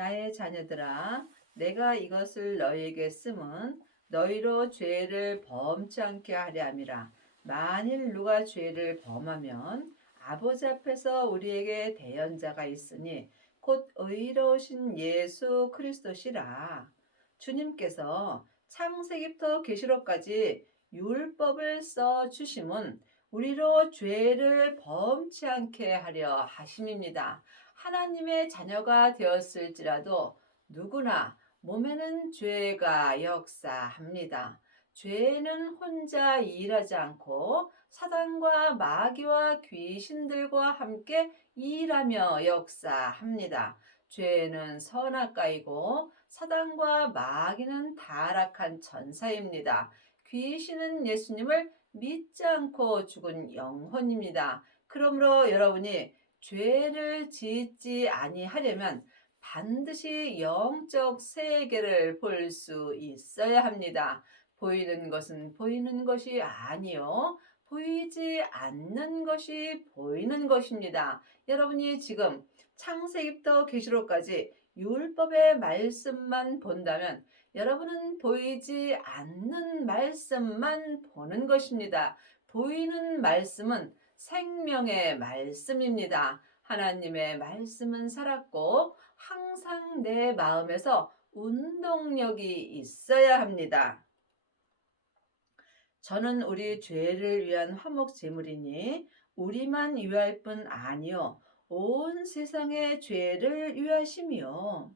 나의 자녀들아, 내가 이것을 너희에게 쓰면 너희로 죄를 범치 않게 하려 함이라. 만일 누가 죄를 범하면 아버지 앞에서 우리에게 대언자가 있으니 곧 의로우신 예수 그리스도시라. 주님께서 창세기부터 계시록까지 율법을 써 주심은 우리로 죄를 범치 않게 하려 하심입니다. 하나님의 자녀가 되었을지라도 누구나 몸에는 죄가 역사합니다. 죄는 혼자 일하지 않고 사단과 마귀와 귀신들과 함께 일하며 역사합니다. 죄는 선악가이고 사단과 마귀는 타락한 천사입니다. 귀신은 예수님을 믿지 않고 죽은 영혼입니다. 그러므로 여러분이 죄를 짓지 아니하려면 반드시 영적 세계를 볼 수 있어야 합니다. 보이는 것은 보이는 것이 아니요, 보이지 않는 것이 보이는 것입니다. 여러분이 지금 창세기부터 계시록까지 율법의 말씀만 본다면 여러분은 보이지 않는 말씀만 보는 것입니다. 보이는 말씀은 생명의 말씀입니다. 하나님의 말씀은 살았고 항상 내 마음에서 운동력이 있어야 합니다. 저는 우리 죄를 위한 화목 제물이니 우리만 위할 뿐 아니요 온 세상의 죄를 위하심이요.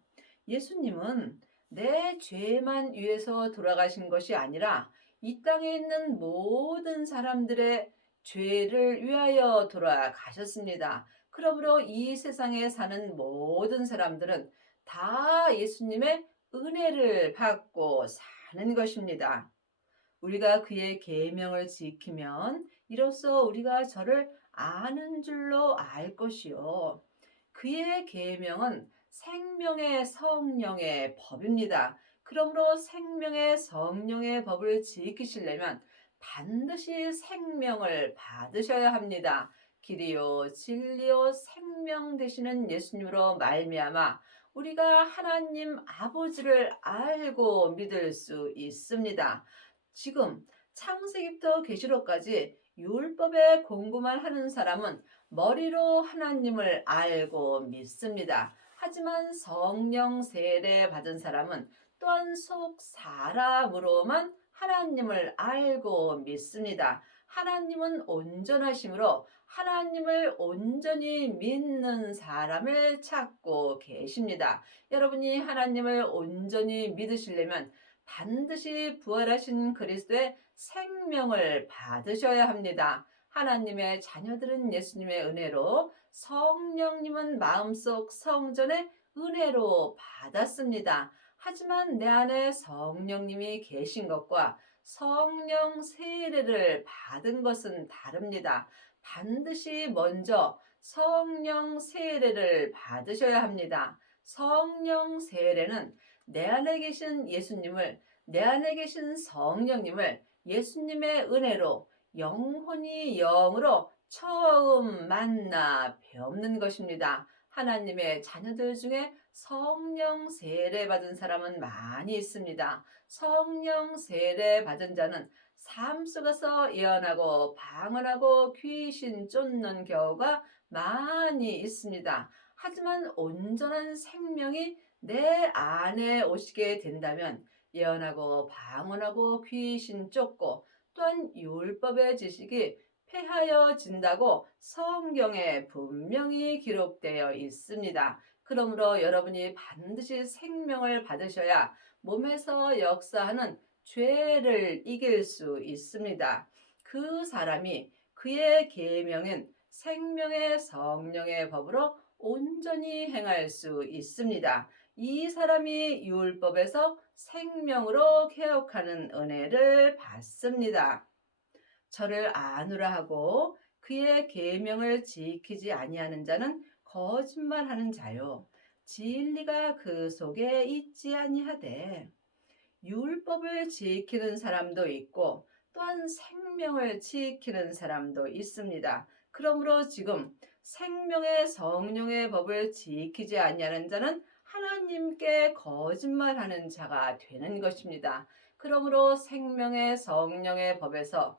예수님은 내 죄만 위해서 돌아가신 것이 아니라 이 땅에 있는 모든 사람들의 죄를 위하여 돌아가셨습니다. 그러므로 이 세상에 사는 모든 사람들은 다 예수님의 은혜를 받고 사는 것입니다. 우리가 그의 계명을 지키면 이로써 우리가 저를 아는 줄로 알 것이요. 그의 계명은 생명의 성령의 법입니다. 그러므로 생명의 성령의 법을 지키시려면 반드시 생명을 받으셔야 합니다. 길이요 진리요 생명 되시는 예수님으로 말미암아 우리가 하나님 아버지를 알고 믿을 수 있습니다. 지금 창세기부터 계시록까지 율법의 공부만 하는 사람은 머리로 하나님을 알고 믿습니다. 하지만 성령 세례 받은 사람은 또한 속 사람으로만 하나님을 알고 믿습니다. 하나님은 온전하심으로 하나님을 온전히 믿는 사람을 찾고 계십니다. 여러분이 하나님을 온전히 믿으시려면 반드시 부활하신 그리스도의 생명을 받으셔야 합니다. 하나님의 자녀들은 예수님의 은혜로, 성령님은 마음속 성전의 은혜로 받았습니다. 하지만 내 안에 성령님이 계신 것과 성령 세례를 받은 것은 다릅니다. 반드시 먼저 성령 세례를 받으셔야 합니다. 성령 세례는 내 안에 계신 예수님을, 내 안에 계신 성령님을 예수님의 은혜로 영혼이 영으로 처음 만나 배우는 것입니다. 하나님의 자녀들 중에 성령 세례 받은 사람은 많이 있습니다. 성령 세례 받은 자는 삶 속에서 예언하고 방언하고 귀신 쫓는 경우가 많이 있습니다. 하지만 온전한 생명이 내 안에 오시게 된다면 예언하고 방언하고 귀신 쫓고 또한 율법의 지식이 폐하여진다고 성경에 분명히 기록되어 있습니다. 그러므로 여러분이 반드시 생명을 받으셔야 몸에서 역사하는 죄를 이길 수 있습니다. 그 사람이 그의 계명인 생명의 성령의 법으로 온전히 행할 수 있습니다. 이 사람이 율법에서 생명으로 개혁하는 은혜를 받습니다. 저를 아노라 하고 그의 계명을 지키지 아니하는 자는 거짓말하는 자요 진리가 그 속에 있지 아니하되. 율법을 지키는 사람도 있고 또한 생명을 지키는 사람도 있습니다. 그러므로 지금 생명의 성령의 법을 지키지 아니하는 자는 하나님께 거짓말하는 자가 되는 것입니다. 그러므로 생명의 성령의 법에서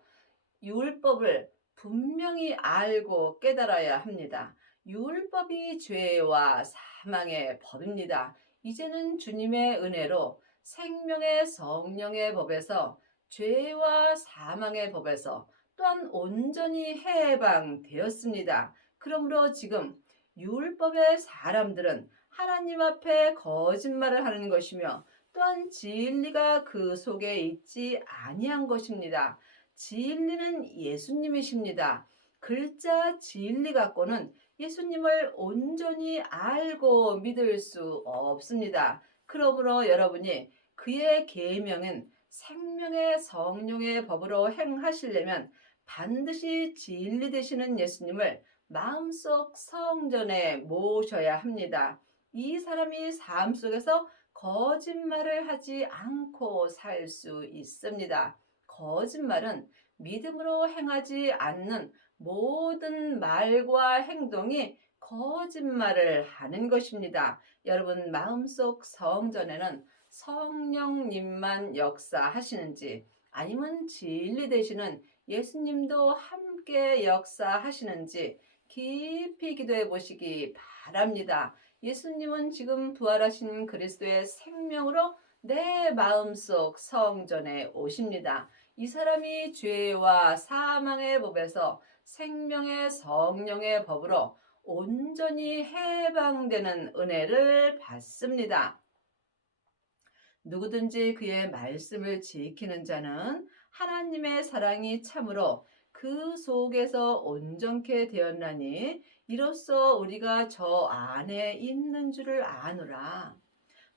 율법을 분명히 알고 깨달아야 합니다. 율법이 죄와 사망의 법입니다. 이제는 주님의 은혜로 생명의 성령의 법에서 죄와 사망의 법에서 또한 온전히 해방되었습니다. 그러므로 지금 율법의 사람들은 하나님 앞에 거짓말을 하는 것이며 또한 진리가 그 속에 있지 아니한 것입니다. 진리는 예수님이십니다. 글자 진리 갖고는 예수님을 온전히 알고 믿을 수 없습니다. 그러므로 여러분이 그의 계명은 생명의 성령의 법으로 행하시려면 반드시 진리 되시는 예수님을 마음속 성전에 모셔야 합니다. 이 사람이 삶 속에서 거짓말을 하지 않고 살 수 있습니다. 거짓말은 믿음으로 행하지 않는 모든 말과 행동이 거짓말을 하는 것입니다. 여러분 마음속 성전에는 성령님만 역사하시는지 아니면 진리 되시는 예수님도 함께 역사하시는지 깊이 기도해 보시기 바랍니다. 예수님은 지금 부활하신 그리스도의 생명으로 내 마음속 성전에 오십니다. 이 사람이 죄와 사망의 법에서 생명의 성령의 법으로 온전히 해방되는 은혜를 받습니다. 누구든지 그의 말씀을 지키는 자는 하나님의 사랑이 참으로 그 속에서 온전케 되었나니 이로써 우리가 저 안에 있는 줄을 아노라.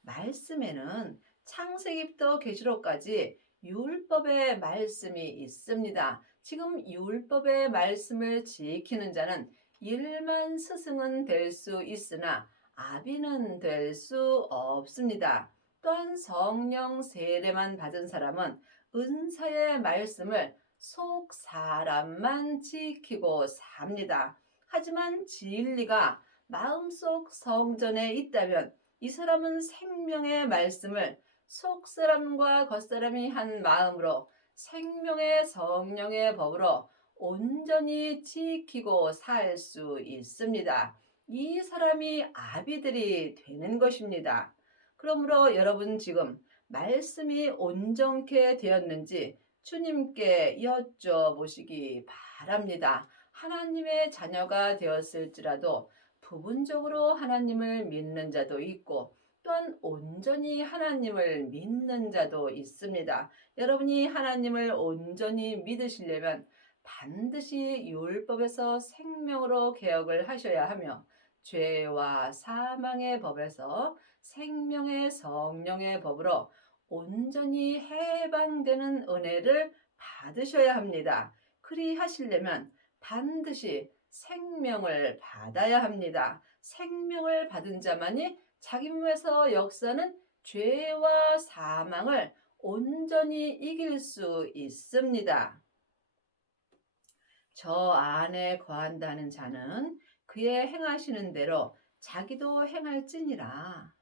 말씀에는 창세기부터 계시록까지 율법의 말씀이 있습니다. 지금 율법의 말씀을 지키는 자는 일만 스승은 될 수 있으나 아비는 될 수 없습니다. 또한 성령 세례만 받은 사람은 은사의 말씀을 속 사람만 지키고 삽니다. 하지만 진리가 마음속 성전에 있다면 이 사람은 생명의 말씀을 속사람과 겉사람이 한 마음으로 생명의 성령의 법으로 온전히 지키고 살 수 있습니다. 이 사람이 아비들이 되는 것입니다. 그러므로 여러분 지금 말씀이 온전케 되었는지 주님께 여쭤보시기 바랍니다. 하나님의 자녀가 되었을지라도 부분적으로 하나님을 믿는 자도 있고 또한 온전히 하나님을 믿는 자도 있습니다. 여러분이 하나님을 온전히 믿으시려면 반드시 율법에서 생명으로 개혁을 하셔야 하며 죄와 사망의 법에서 생명의 성령의 법으로 온전히 해방되는 은혜를 받으셔야 합니다. 그리하시려면 반드시 생명을 받아야 합니다. 생명을 받은 자만이 자기 몸에서 역사는 죄와 사망을 온전히 이길 수 있습니다. 저 안에 거한다는 자는 그의 행하시는 대로 자기도 행할지니라.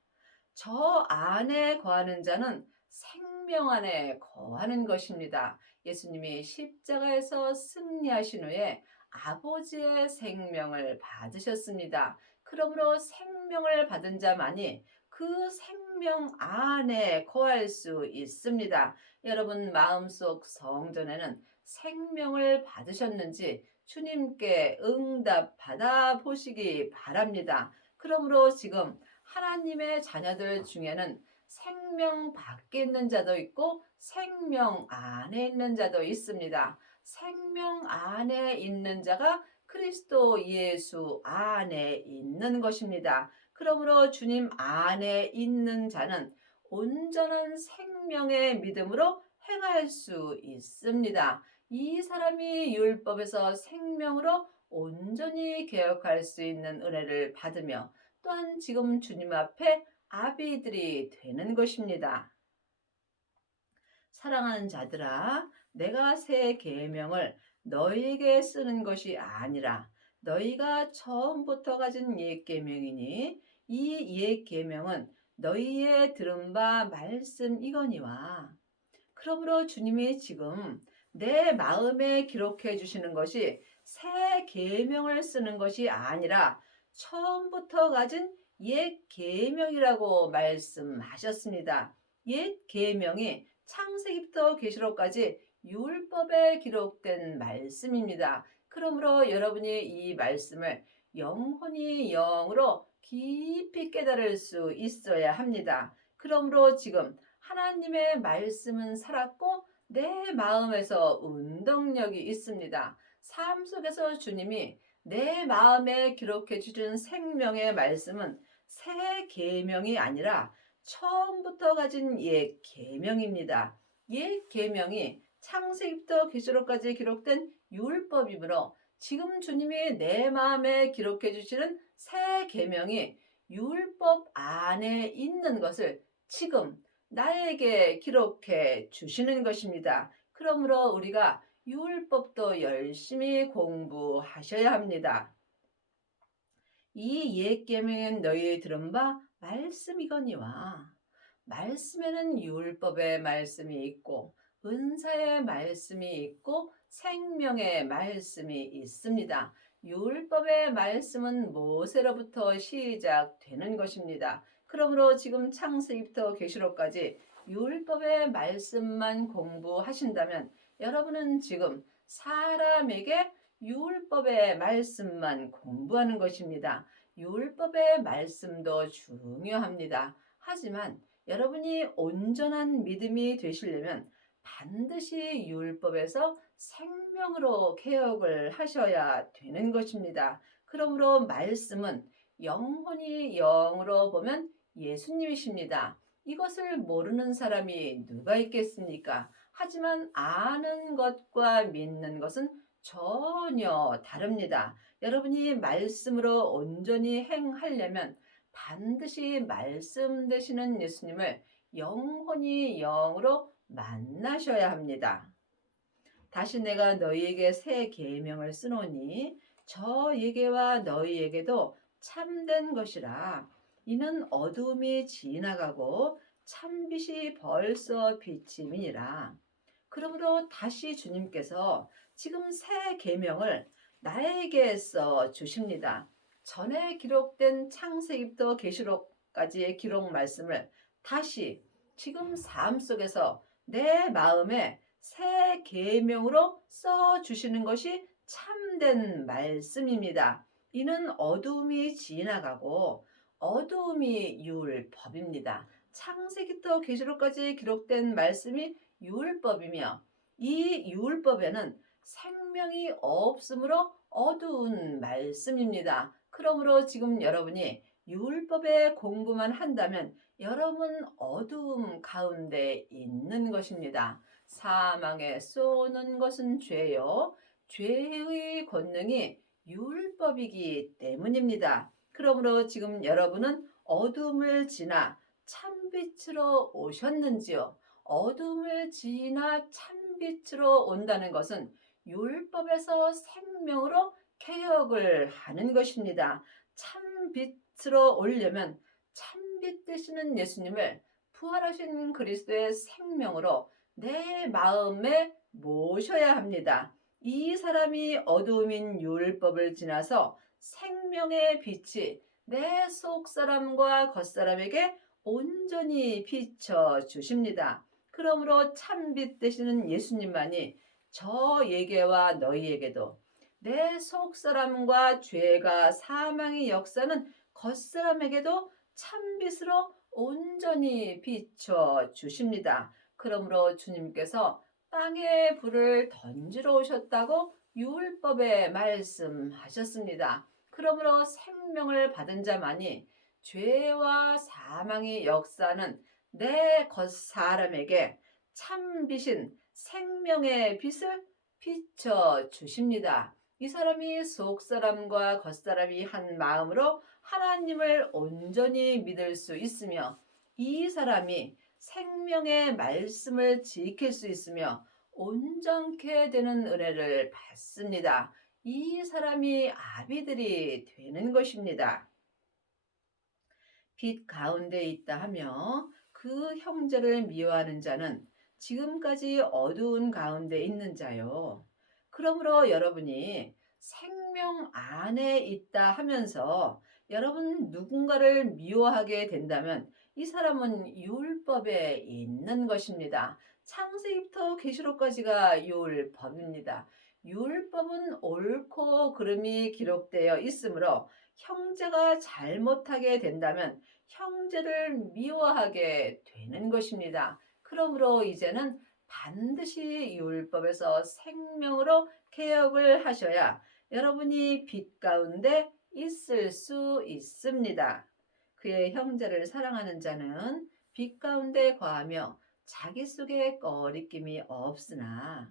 저 안에 거하는 자는 생명 안에 거하는 것입니다. 예수님이 십자가에서 승리하신 후에 아버지의 생명을 받으셨습니다. 그러므로 생명을 받은 자만이 그 생명 안에 거할 수 있습니다. 여러분 마음속 성전에는 생명을 받으셨는지 주님께 응답받아 보시기 바랍니다. 그러므로 지금 하나님의 자녀들 중에는 생명 밖에 있는 자도 있고 생명 안에 있는 자도 있습니다. 생명 안에 있는 자가 그리스도 예수 안에 있는 것입니다. 그러므로 주님 안에 있는 자는 온전한 생명의 믿음으로 행할 수 있습니다. 이 사람이 율법에서 생명으로 온전히 개혁할 수 있는 은혜를 받으며 또한 지금 주님 앞에 아비들이 되는 것입니다. 사랑하는 자들아, 내가 새 계명을 너희에게 쓰는 것이 아니라 너희가 처음부터 가진 옛 계명이니 이 옛 계명은 너희의 들은 바 말씀이거니와. 그러므로 주님이 지금 내 마음에 기록해 주시는 것이 새 계명을 쓰는 것이 아니라 처음부터 가진 옛 계명이라고 말씀하셨습니다. 옛 계명이 창세기부터 계시록까지 율법에 기록된 말씀입니다. 그러므로 여러분이 이 말씀을 영혼이 영으로 깊이 깨달을 수 있어야 합니다. 그러므로 지금 하나님의 말씀은 살았고 내 마음에서 운동력이 있습니다. 삶 속에서 주님이 내 마음에 기록해 주신 생명의 말씀은 새 계명이 아니라 처음부터 가진 옛 계명입니다. 옛 계명이 창세기부터 계시록까지 기록된 율법이므로 지금 주님이 내 마음에 기록해 주시는 새 계명이 율법 안에 있는 것을 지금 나에게 기록해 주시는 것입니다. 그러므로 우리가 율법도 열심히 공부하셔야 합니다. 이 옛 계명은 너희 들은 바 말씀이거니와. 말씀에는 율법의 말씀이 있고 은사의 말씀이 있고 생명의 말씀이 있습니다. 율법의 말씀은 모세로부터 시작되는 것입니다. 그러므로 지금 창세기부터 계시록까지 율법의 말씀만 공부하신다면 여러분은 지금 사람에게 율법의 말씀만 공부하는 것입니다. 율법의 말씀도 중요합니다. 하지만 여러분이 온전한 믿음이 되시려면 반드시 율법에서 생명으로 개혁을 하셔야 되는 것입니다. 그러므로 말씀은 영혼이 영으로 보면 예수님이십니다. 이것을 모르는 사람이 누가 있겠습니까? 하지만 아는 것과 믿는 것은 전혀 다릅니다. 여러분이 말씀으로 온전히 행하려면 반드시 말씀 되시는 예수님을 영혼이 영으로 만나셔야 합니다. 다시 내가 너희에게 새 계명을 쓰노니 저에게와 너희에게도 참된 것이라. 이는 어둠이 지나가고 참빛이 벌써 비침이니라. 그러므로 다시 주님께서 지금 새 계명을 나에게 써 주십니다. 전에 기록된 창세기부터 계시록까지의 기록 말씀을 다시 지금 삶 속에서 내 마음에 새 계명으로 써 주시는 것이 참된 말씀입니다. 이는 어두움이 지나가고 어두움이 율법입니다. 창세기부터 계시록까지 기록된 말씀이 율법이며 이 율법에는 생명이 없으므로 어두운 말씀입니다. 그러므로 지금 여러분이 율법의 공부만 한다면 여러분 어두움 가운데 있는 것입니다. 사망에 쏘는 것은 죄요. 죄의 권능이 율법이기 때문입니다. 그러므로 지금 여러분은 어둠을 지나 참빛으로 오셨는지요? 어둠을 지나 참빛으로 온다는 것은 율법에서 생명으로 개혁을 하는 것입니다. 참빛으로 오려면 참빛 되시는 예수님을 부활하신 그리스도의 생명으로 내 마음에 모셔야 합니다. 이 사람이 어두움인 율법을 지나서 생명의 빛이 내 속사람과 겉사람에게 온전히 비춰 주십니다. 그러므로 참빛 되시는 예수님만이 저에게와 너희에게도 내 속사람과 죄가 사망의 역사는 겉사람에게도 참빛으로 온전히 비춰 주십니다. 그러므로 주님께서 땅에 불을 던지러 오셨다고 율법에 말씀하셨습니다. 그러므로 생명을 받은 자만이 죄와 사망의 역사는 내 겉사람에게 참빛인 생명의 빛을 비춰 주십니다. 이 사람이 속사람과 겉사람이 한 마음으로 하나님을 온전히 믿을 수 있으며 이 사람이 생명의 말씀을 지킬 수 있으며 온전케 되는 은혜를 받습니다. 이 사람이 아비들이 되는 것입니다. 빛 가운데 있다 하며 그 형제를 미워하는 자는 지금까지 어두운 가운데 있는 자요. 그러므로 여러분이 생명 안에 있다 하면서 여러분 누군가를 미워하게 된다면 이 사람은 율법에 있는 것입니다. 창세기부터 계시록까지가 율법입니다. 율법은 옳고 그름이 기록되어 있으므로 형제가 잘못하게 된다면 형제를 미워하게 되는 것입니다. 그러므로 이제는 반드시 율법에서 생명으로 개혁을 하셔야 여러분이 빛 가운데 있을 수 있습니다. 그의 형제를 사랑하는 자는 빛 가운데 거하며 자기 속에 꺼리낌이 없으나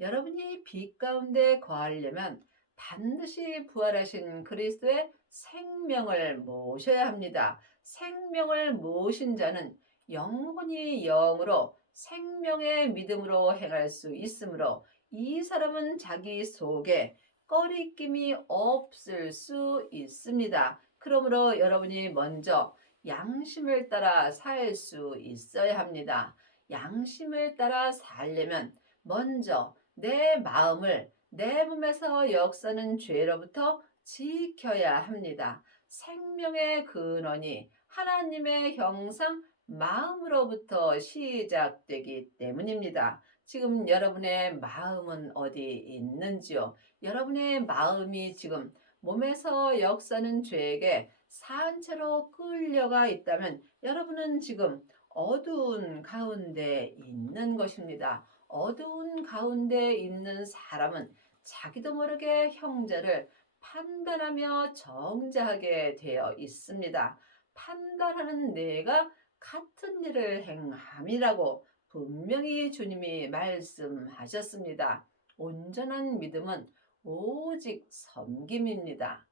여러분이 빛 가운데 거하려면 반드시 부활하신 그리스도의 생명을 모셔야 합니다. 생명을 모신 자는 영혼이 영으로 생명의 믿음으로 행할 수 있으므로 이 사람은 자기 속에 꺼리낌이 없을 수 있습니다. 그러므로 여러분이 먼저 양심을 따라 살 수 있어야 합니다. 양심을 따라 살려면 먼저 내 마음을 내 몸에서 역사는 죄로부터 지켜야 합니다. 생명의 근원이 하나님의 형상 마음으로부터 시작되기 때문입니다. 지금 여러분의 마음은 어디 있는지요? 여러분의 마음이 지금 몸에서 역사는 죄에게 산채로 끌려가 있다면 여러분은 지금 어두운 가운데 있는 것입니다. 어두운 가운데 있는 사람은 자기도 모르게 형제를 판단하며 정죄하게 되어 있습니다. 판단하는 내가 같은 일을 행함이라고 분명히 주님이 말씀하셨습니다. 온전한 믿음은 오직 섬김입니다.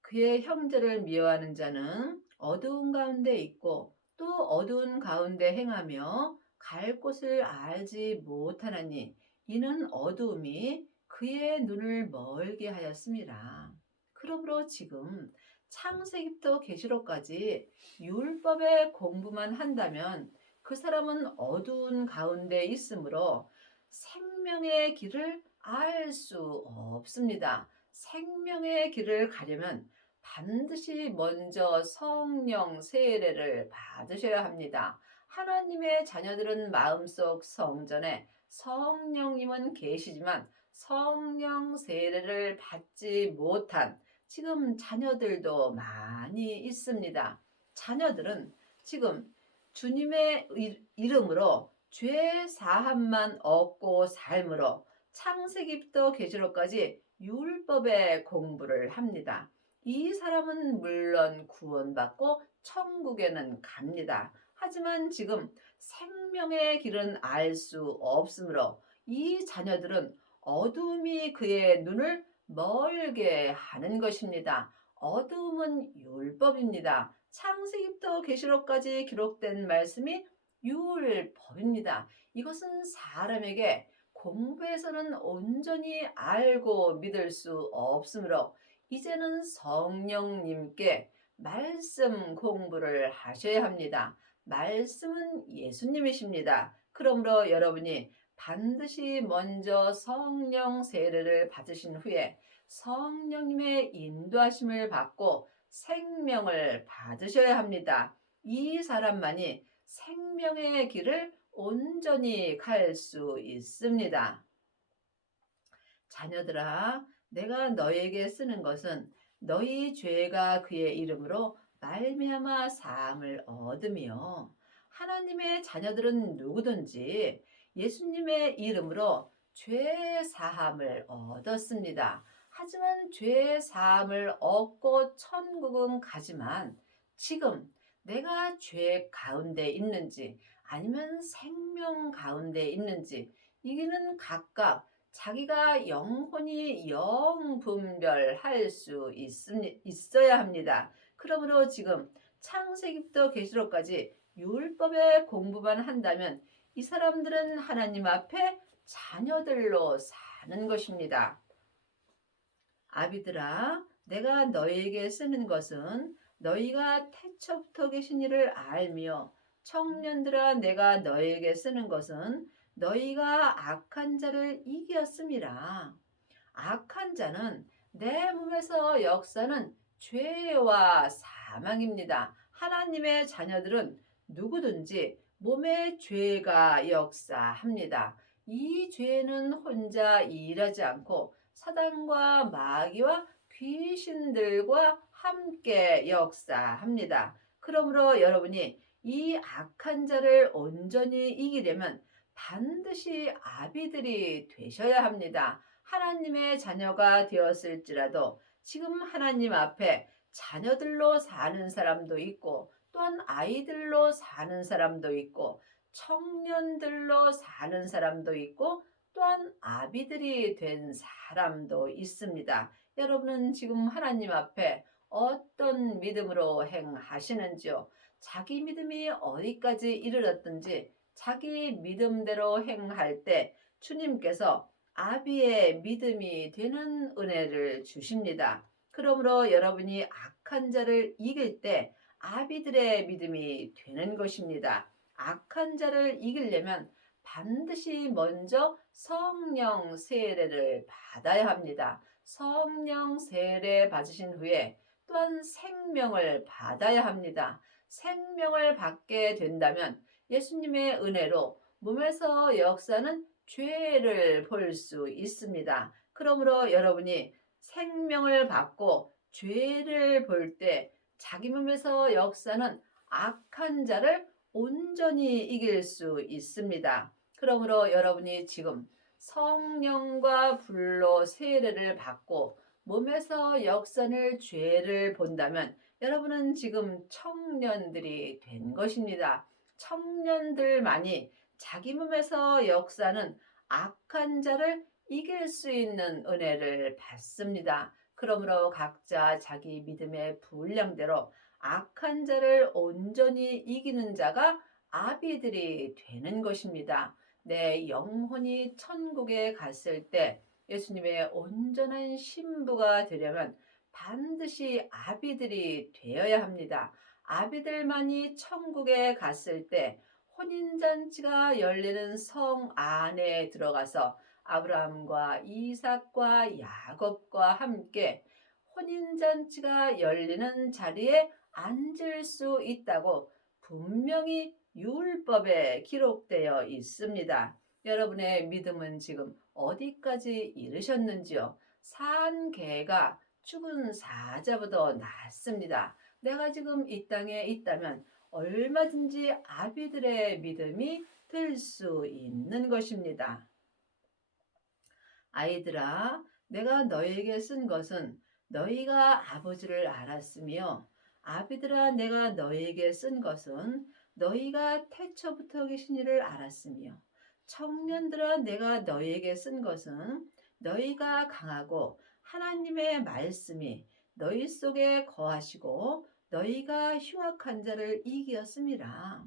그의 형제를 미워하는 자는 어두운 가운데 있고 또 어두운 가운데 행하며 갈 곳을 알지 못하나니 이는 어두움이 그의 눈을 멀게 하였습니다. 그러므로 지금 창세기부터 계시록까지 율법의 공부만 한다면 그 사람은 어두운 가운데 있으므로 생명의 길을 알 수 없습니다. 생명의 길을 가려면 반드시 먼저 성령 세례를 받으셔야 합니다. 하나님의 자녀들은 마음속 성전에 성령님은 계시지만 성령 세례를 받지 못한 지금 자녀들도 많이 있습니다. 자녀들은 지금 주님의 이름으로 죄 사함만 얻고 삶으로 창세기부터 계시록까지 율법의 공부를 합니다. 이 사람은 물론 구원받고 천국에는 갑니다. 하지만 지금 생명의 길은 알 수 없으므로 이 자녀들은 어둠이 그의 눈을 멀게 하는 것입니다. 어둠은 율법입니다. 창세기부터 계시록까지 기록된 말씀이 율법입니다. 이것은 사람에게 공부해서는 온전히 알고 믿을 수 없으므로 이제는 성령님께 말씀 공부를 하셔야 합니다. 말씀은 예수님이십니다. 그러므로 여러분이 반드시 먼저 성령 세례를 받으신 후에 성령님의 인도하심을 받고 생명을 받으셔야 합니다. 이 사람만이 생명의 길을 온전히 갈 수 있습니다. 자녀들아, 내가 너에게 쓰는 것은 너희 죄가 그의 이름으로 말미암아 사함을 얻으며 하나님의 자녀들은 누구든지 예수님의 이름으로 죄 사함을 얻었습니다. 하지만 죄 사함을 얻고 천국은 가지만 지금 내가 죄 가운데 있는지 아니면 생명 가운데 있는지 이기는 각각 자기가 영혼이 영분별할 수 있어야 합니다. 그러므로 지금 창세기부터 계시록까지 율법의 공부만 한다면 이 사람들은 하나님 앞에 자녀들로 사는 것입니다. 아비들아, 내가 너에게 쓰는 것은 너희가 태초부터 계신 이를 알며 청년들아 내가 너희에게 쓰는 것은 너희가 악한 자를 이기었음이라. 악한 자는 내 몸에서 역사는 죄와 사망입니다. 하나님의 자녀들은 누구든지 몸의 죄가 역사합니다. 이 죄는 혼자 일하지 않고 사단과 마귀와 귀신들과 함께 역사합니다. 그러므로 여러분이 이 악한 자를 온전히 이기려면 반드시 아비들이 되셔야 합니다. 하나님의 자녀가 되었을지라도 지금 하나님 앞에 자녀들로 사는 사람도 있고 또한 아이들로 사는 사람도 있고 청년들로 사는 사람도 있고 또한 아비들이 된 사람도 있습니다. 여러분은 지금 하나님 앞에 어떤 믿음으로 행하시는지요? 자기 믿음이 어디까지 이르렀든지 자기 믿음대로 행할 때 주님께서 아비의 믿음이 되는 은혜를 주십니다. 그러므로 여러분이 악한 자를 이길 때 아비들의 믿음이 되는 것입니다. 악한 자를 이기려면 반드시 먼저 성령 세례를 받아야 합니다. 성령 세례 받으신 후에 또한 생명을 받아야 합니다. 생명을 받게 된다면 예수님의 은혜로 몸에서 역사는 죄를 볼 수 있습니다. 그러므로 여러분이 생명을 받고 죄를 볼 때 자기 몸에서 역사는 악한 자를 온전히 이길 수 있습니다. 그러므로 여러분이 지금 성령과 불로 세례를 받고 몸에서 역사는 죄를 본다면 여러분은 지금 청년들이 된 것입니다. 청년들만이 자기 몸에서 역사는 악한 자를 이길 수 있는 은혜를 받습니다. 그러므로 각자 자기 믿음의 분량대로 악한 자를 온전히 이기는 자가 아비들이 되는 것입니다. 내 영혼이 천국에 갔을 때 예수님의 온전한 신부가 되려면 반드시 아비들이 되어야 합니다. 아비들만이 천국에 갔을 때 혼인잔치가 열리는 성 안에 들어가서 아브라함과 이삭과 야곱과 함께 혼인잔치가 열리는 자리에 앉을 수 있다고 분명히 율법에 기록되어 있습니다. 여러분의 믿음은 지금 어디까지 이르셨는지요? 산 개가 죽은 사자보다 낫습니다. 내가 지금 이 땅에 있다면 얼마든지 아비들의 믿음이 될 수 있는 것입니다. 아이들아, 내가 너에게 쓴 것은 너희가 아버지를 알았으며 아비들아 내가 너희에게 쓴 것은 너희가 태초부터 계신 이를 알았으며 청년들아 내가 너희에게 쓴 것은 너희가 강하고 하나님의 말씀이 너희 속에 거하시고 너희가 흉악한 자를 이기었음이라.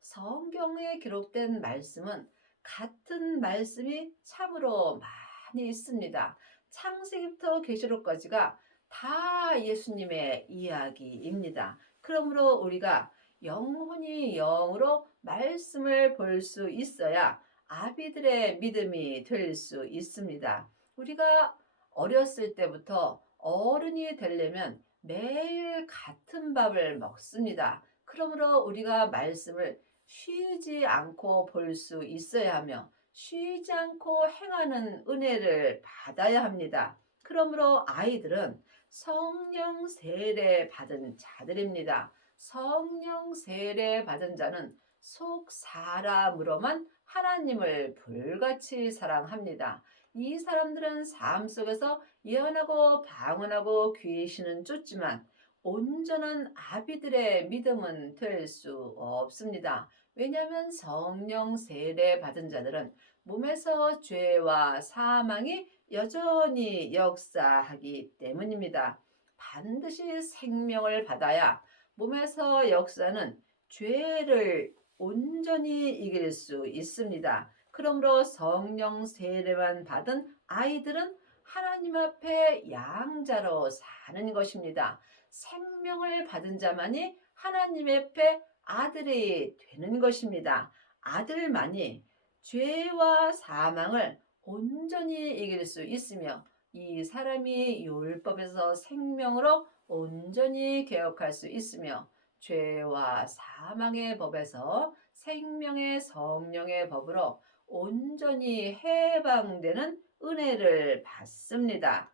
성경에 기록된 말씀은 같은 말씀이 참으로 많이 있습니다. 창세기부터 계시록까지가 다 예수님의 이야기입니다. 그러므로 우리가 영혼이 영으로 말씀을 볼 수 있어야 아비들의 믿음이 될 수 있습니다. 우리가 어렸을 때부터 어른이 되려면 매일 같은 밥을 먹습니다. 그러므로 우리가 말씀을 쉬지 않고 볼 수 있어야 하며 쉬지 않고 행하는 은혜를 받아야 합니다. 그러므로 아이들은 성령 세례 받은 자들입니다. 성령 세례 받은 자는 속 사람으로만 하나님을 불같이 사랑합니다. 이 사람들은 삶 속에서 예언하고 방언하고 귀신은 쫓지만 온전한 아비들의 믿음은 될 수 없습니다. 왜냐하면 성령 세례 받은 자들은 몸에서 죄와 사망이 여전히 역사하기 때문입니다. 반드시 생명을 받아야 몸에서 역사는 죄를 온전히 이길 수 있습니다. 그러므로 성령 세례만 받은 아이들은 하나님 앞에 양자로 사는 것입니다. 생명을 받은 자만이 하나님 앞에 아들이 되는 것입니다. 아들만이 죄와 사망을 온전히 이길 수 있으며 이 사람이 율법에서 생명으로 온전히 개혁할 수 있으며 죄와 사망의 법에서 생명의 성령의 법으로 온전히 해방되는 은혜를 받습니다.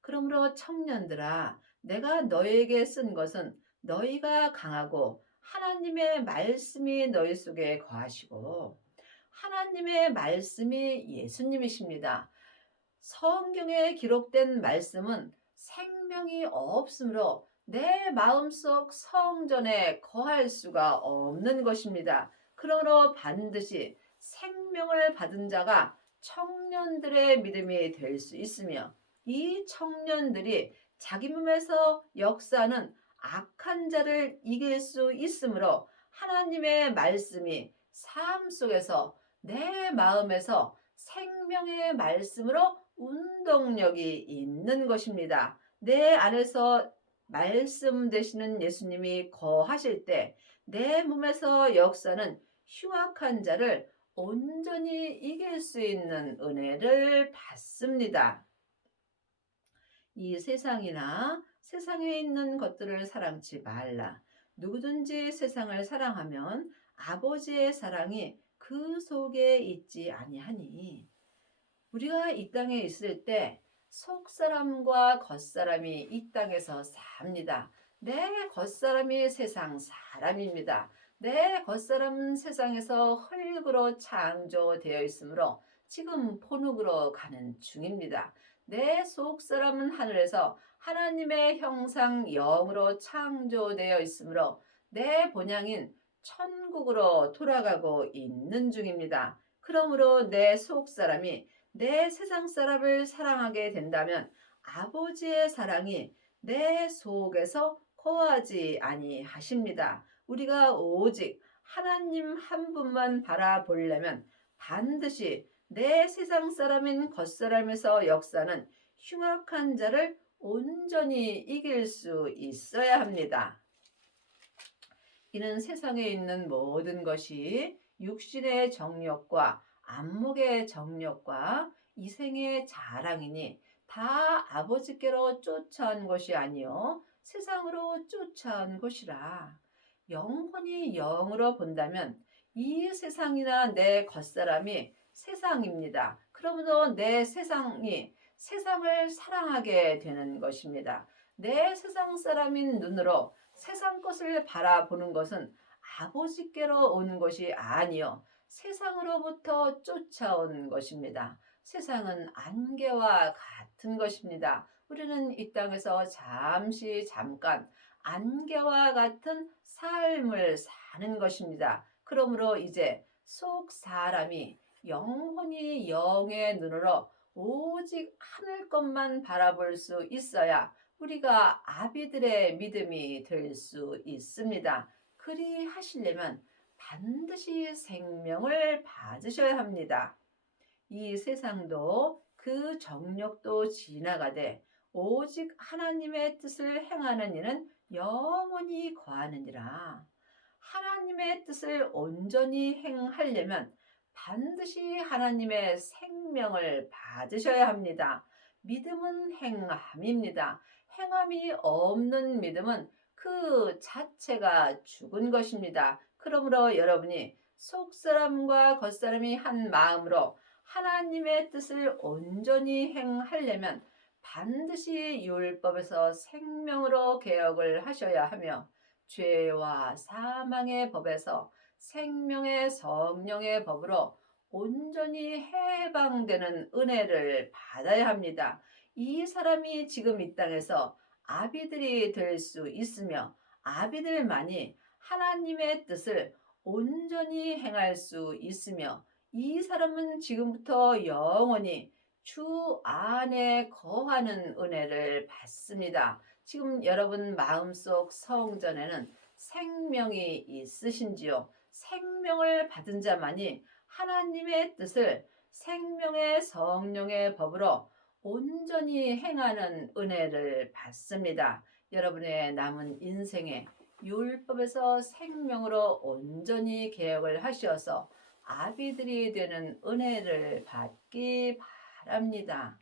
그러므로 청년들아, 내가 너에게 쓴 것은 너희가 강하고 하나님의 말씀이 너희 속에 거하시고 하나님의 말씀이 예수님이십니다. 성경에 기록된 말씀은 생명이 없으므로 내 마음속 성전에 거할 수가 없는 것입니다. 그러므로 반드시 생명을 받은 자가 청년들의 믿음이 될 수 있으며 이 청년들이 자기 몸에서 역사하는 악한 자를 이길 수 있으므로 하나님의 말씀이 삶 속에서 내 마음에서 생명의 말씀으로 운동력이 있는 것입니다. 내 안에서 말씀 되시는 예수님이 거하실 때 내 몸에서 역사는 흉악한 자를 온전히 이길 수 있는 은혜를 받습니다. 이 세상이나 세상에 있는 것들을 사랑치 말라. 누구든지 세상을 사랑하면 아버지의 사랑이 그 속에 있지 아니하니. 우리가 이 땅에 있을 때 속사람과 겉사람이 이 땅에서 삽니다. 내 겉사람이 세상 사람입니다. 내 겉사람은 세상에서 흙으로 창조되어 있으므로 지금 본흙으로 가는 중입니다. 내 속사람은 하늘에서 하나님의 형상 영으로 창조되어 있으므로 내 본향인 천국으로 돌아가고 있는 중입니다. 그러므로 내 속사람이 내 세상 사람을 사랑하게 된다면 아버지의 사랑이 내 속에서 거하지 아니하십니다. 우리가 오직 하나님 한 분만 바라보려면 반드시 내 세상 사람인 겉사람에서 역사는 흉악한 자를 온전히 이길 수 있어야 합니다. 이는 세상에 있는 모든 것이 육신의 정욕과 안목의 정욕과 이생의 자랑이니 다 아버지께로 쫓아온 것이 아니요 세상으로 쫓아온 것이라. 영혼이 영으로 본다면 이 세상이나 내 겉사람이 세상입니다. 그러므로 내 세상이 세상을 사랑하게 되는 것입니다. 내 세상 사람인 눈으로 세상 것을 바라보는 것은 아버지께로 온 것이 아니요 세상으로부터 쫓아온 것입니다. 세상은 안개와 같은 것입니다. 우리는 이 땅에서 잠깐 안개와 같은 삶을 사는 것입니다. 그러므로 이제 속 사람이 영혼이 영의 눈으로 오직 하늘 것만 바라볼 수 있어야 우리가 아비들의 믿음이 될 수 있습니다. 그리 하시려면 반드시 생명을 받으셔야 합니다. 이 세상도 그 정욕도 지나가되 오직 하나님의 뜻을 행하는 이는 영원히 거하느니라. 하나님의 뜻을 온전히 행하려면 반드시 하나님의 생명을 받으셔야 합니다. 믿음은 행함입니다. 행함이 없는 믿음은 그 자체가 죽은 것입니다. 그러므로 여러분이 속사람과 겉사람이 한 마음으로 하나님의 뜻을 온전히 행하려면 반드시 율법에서 생명으로 개혁을 하셔야 하며 죄와 사망의 법에서 생명의 성령의 법으로 온전히 해방되는 은혜를 받아야 합니다. 이 사람이 지금 이 땅에서 아비들이 될 수 있으며 아비들만이 하나님의 뜻을 온전히 행할 수 있으며 이 사람은 지금부터 영원히 주 안에 거하는 은혜를 받습니다. 지금 여러분 마음속 성전에는 생명이 있으신지요? 생명을 받은 자만이 하나님의 뜻을 생명의 성령의 법으로 온전히 행하는 은혜를 받습니다. 여러분의 남은 인생에 율법에서 생명으로 온전히 개혁을 하셔서 아비들이 되는 은혜를 받기 바랍니다.